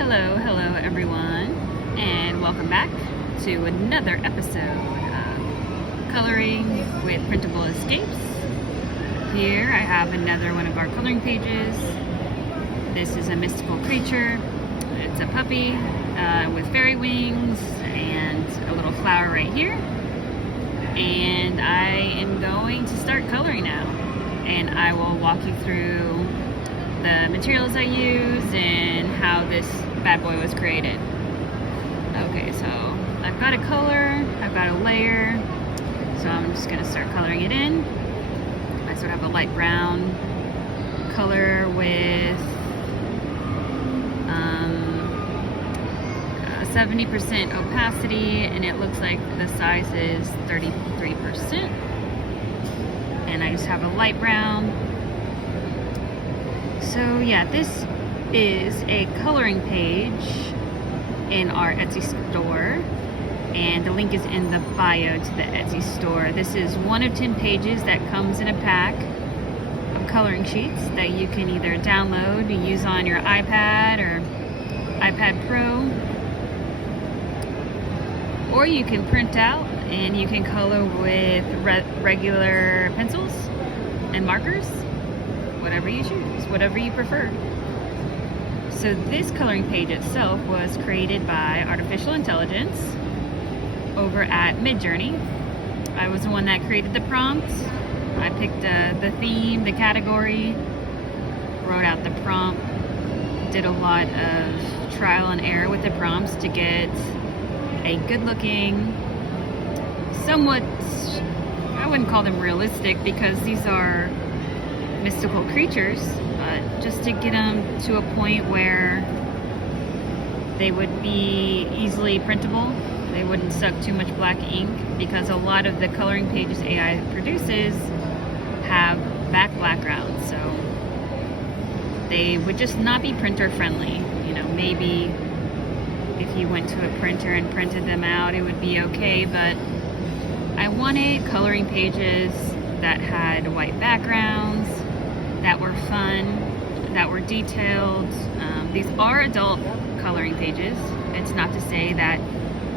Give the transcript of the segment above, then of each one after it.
Hello everyone, and welcome back to another episode of Coloring with Printable Escapes. Here I have another one of our coloring pages. This is a mystical creature. It's a puppy with fairy wings and a little flower right here. And I am going to start coloring now, and I will walk you through the materials I use and how this bad boy was created. Okay, so I've got a color, I've got a layer, so I'm just going to start coloring it in. I sort of have a light brown color with 70% opacity, and it looks like the size is 33%. And I just have a light brown. So yeah, this is a coloring page in our Etsy store, and the link is in the bio to the Etsy store. This is one of 10 pages that comes in a pack of coloring sheets that you can either download and use on your iPad or iPad Pro, or you can print out and you can color with regular pencils and markers, whatever you choose, whatever you prefer. So this coloring page itself was created by artificial intelligence over at Midjourney. I was the one that created the prompt. I picked the theme, the category, wrote out the prompt, did a lot of trial and error with the prompts to get a good looking, somewhat, I wouldn't call them realistic because these are mystical creatures, but just to get them to a point where they would be easily printable. They wouldn't suck too much black ink, because a lot of the coloring pages AI produces have black backgrounds, so they would just not be printer friendly. You know, maybe if you went to a printer and printed them out, it would be okay, but I wanted coloring pages that had white backgrounds, that were fun, that were detailed. These are adult coloring pages. It's not to say that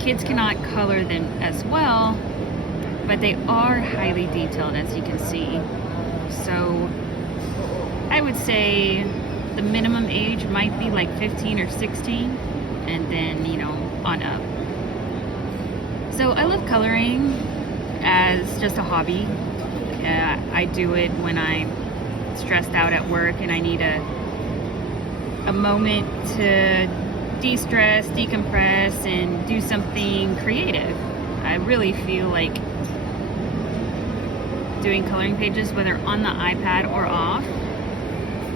kids cannot color them as well, but they are highly detailed, as you can see. So I would say the minimum age might be like 15 or 16, and then, you know, on up. So I love coloring as just a hobby. I do it when I'm stressed out at work and I need a moment to de-stress, decompress, and do something creative. I really feel like doing coloring pages, whether on the iPad or off,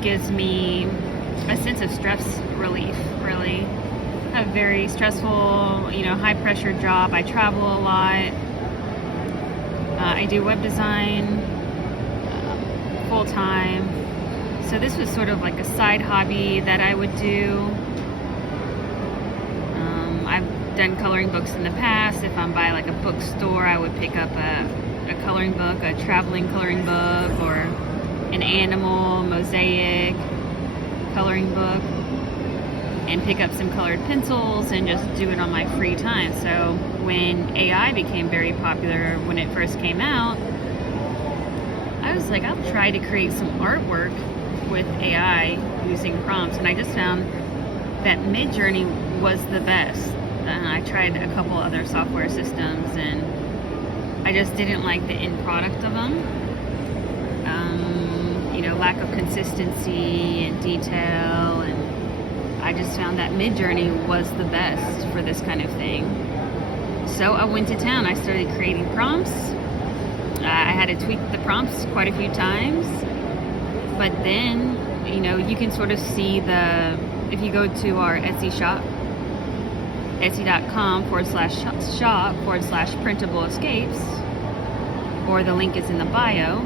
gives me a sense of stress relief, really. I have a very stressful, you know, high pressure job. I travel a lot. I do web design full time. So this was sort of like a side hobby that I would do. I've done coloring books in the past. If I'm by like a bookstore, I would pick up a coloring book, a traveling coloring book, or an animal mosaic coloring book, and pick up some colored pencils and just do it on my free time. So when AI became very popular, when it first came out, I was like, I'll try to create some artwork with AI using prompts, and I just found that Midjourney was the best. I tried a couple other software systems, and I just didn't like the end product of them. You know, lack of consistency and detail, and I just found that Midjourney was the best for this kind of thing. So I went to town. I started creating prompts. I had to tweak the prompts quite a few times, but then, you know, you can sort of see if you go to our Etsy shop, etsy.com/shop/printable escapes, or the link is in the bio,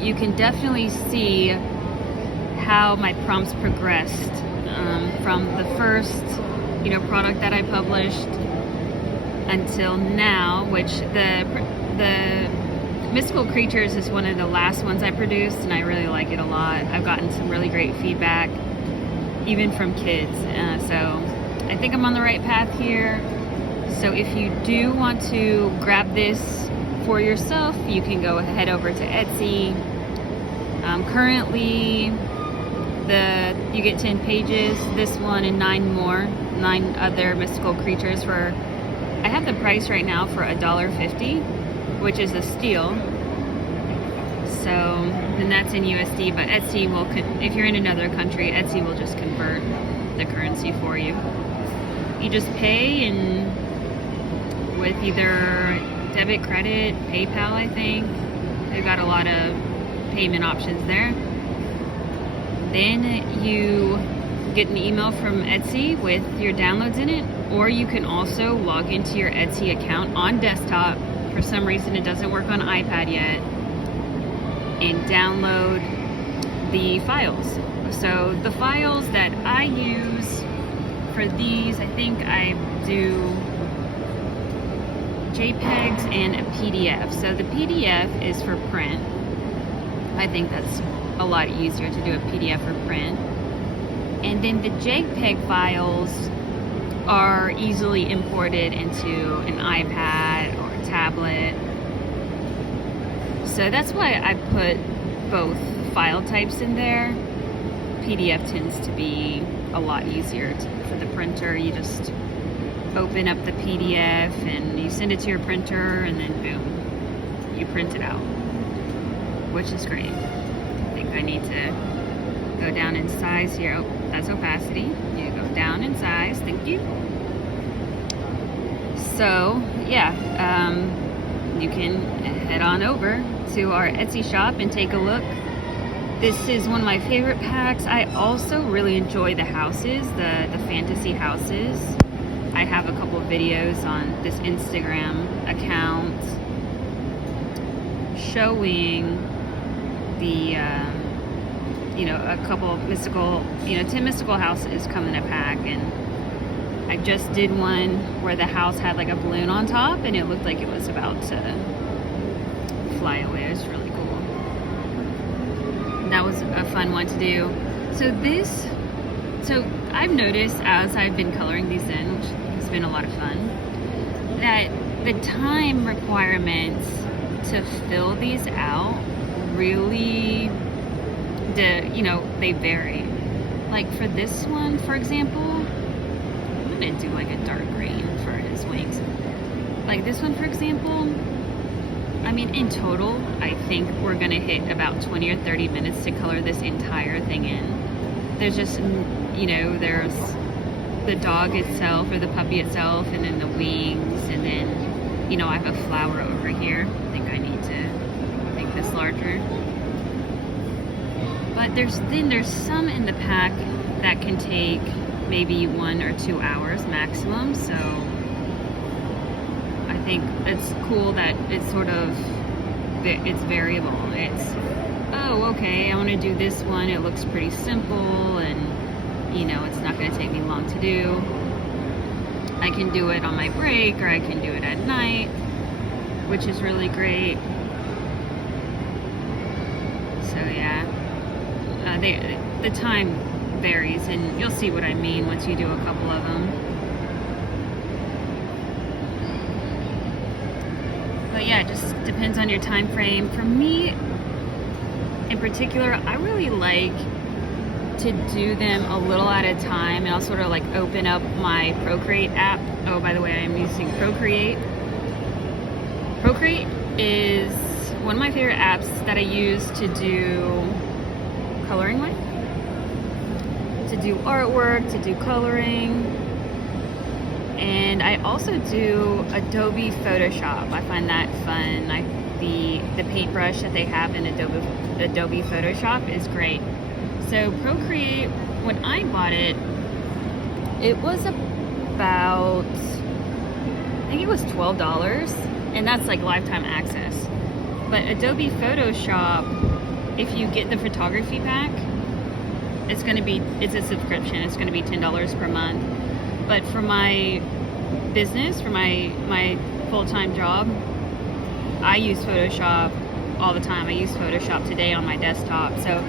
you can definitely see how my prompts progressed from the first, you know, product that I published until now, which the Mystical Creatures is one of the last ones I produced, and I really like it a lot. I've gotten some really great feedback. even from kids. So I think I'm on the right path here. So if you do want to grab this for yourself, you can go head over to Etsy. Currently, you get 10 pages, this one and 9 other mystical creatures for, I have the price right now for $1.50, which is a steal. So, and that's in USD, but Etsy will, if you're in another country, Etsy will just convert the currency for you. You just pay, and with either debit, credit, PayPal, I think. They've got a lot of payment options there. Then you get an email from Etsy with your downloads in it, or you can also log into your Etsy account on desktop. For some reason it doesn't work on iPad yet, and download the files. So the files that I use for these, I think I do JPEGs and a PDF. So the PDF is for print. I think that's a lot easier to do a PDF for print. And then the JPEG files are easily imported into an iPad or a tablet. So that's why I put both file types in there. PDF tends to be a lot easier for the printer. You just open up the PDF and you send it to your printer, and then boom, you print it out, which is great. I think I need to go down in size here. Oh, that's opacity. You go down in size, thank you. So yeah, you can head on over to our Etsy shop and take a look. This is one of my favorite packs. I also really enjoy the houses, the fantasy houses. I have a couple of videos on this Instagram account showing the, a couple of mystical, 10 mystical houses come in a pack. And I just did one where the house had like a balloon on top and it looked like it was about to fly away. It was really cool. That was a fun one to do. So I've noticed as I've been coloring these in, which has been a lot of fun, that the time requirements to fill these out really, they vary. Like for this one, for example, I'm gonna do like a dark green for his wings. Like this one, for example, I mean, in total, I think we're gonna hit about 20 or 30 minutes to color this entire thing in. There's just, there's the dog itself or the puppy itself, and then the wings, and then, I have a flower over here. I think I need to make this larger. But there's some in the pack that can take maybe 1 or 2 hours maximum, so I think it's cool that it's it's variable. It's, oh, okay, I want to do this one. It looks pretty simple, and it's not going to take me long to do. I can do it on my break, or I can do it at night, which is really great. So yeah, the time varies, and you'll see what I mean once you do a couple of them. But yeah, it just depends on your time frame. For me, in particular, I really like to do them a little at a time, and I'll sort of like open up my Procreate app. Oh, by the way, I'm using Procreate. Procreate is one of my favorite apps that I use to do coloring with, to do artwork, to do coloring. And I also do Adobe Photoshop. I find that fun. The paintbrush that they have in Adobe Photoshop is great. So Procreate, when I bought it, it was about, I think it was $12, and that's like lifetime access. But Adobe Photoshop, if you get the photography pack, it's a subscription. It's going to be $10 per month. But for my business, for my full-time job, I use Photoshop all the time. I use Photoshop today on my desktop. So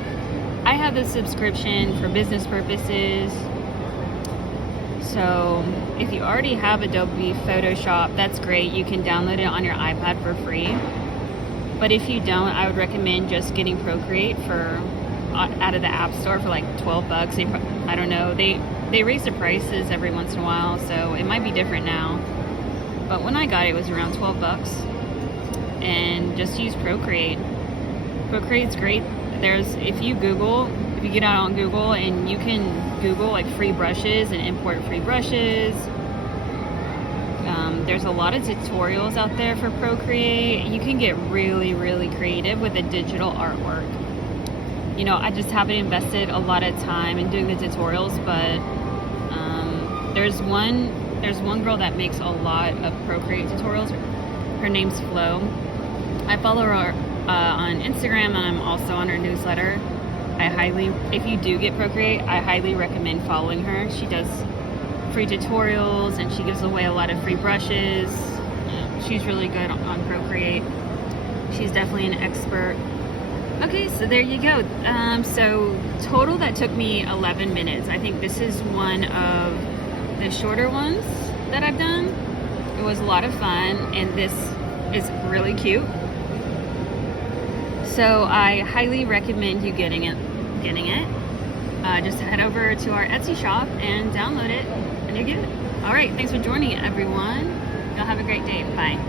I have the subscription for business purposes. So if you already have Adobe Photoshop, that's great. You can download it on your iPad for free. But if you don't, I would recommend just getting Procreate for out of the App Store for like $12. I don't know. They raise the prices every once in a while, so it might be different now. But when I got it, it was around $12. And just use Procreate. Procreate's great. If you get out on Google and you can Google like free brushes and import free brushes. There's a lot of tutorials out there for Procreate. You can get really, really creative with the digital artwork. You know, I just haven't invested a lot of time in doing the tutorials, but there's one girl that makes a lot of Procreate tutorials. Her name's Flo. I follow her on Instagram, and I'm also on her newsletter. If you do get Procreate, I highly recommend following her. She does free tutorials and she gives away a lot of free brushes. She's really good on Procreate. She's definitely an expert. Okay, so there you go. So total that took me 11 minutes. I think this is one of the shorter ones that I've done. It was a lot of fun, and this is really cute. So I highly recommend you getting it. Just head over to our Etsy shop and download it, and you get it. All right, thanks for joining everyone. Y'all have a great day. Bye.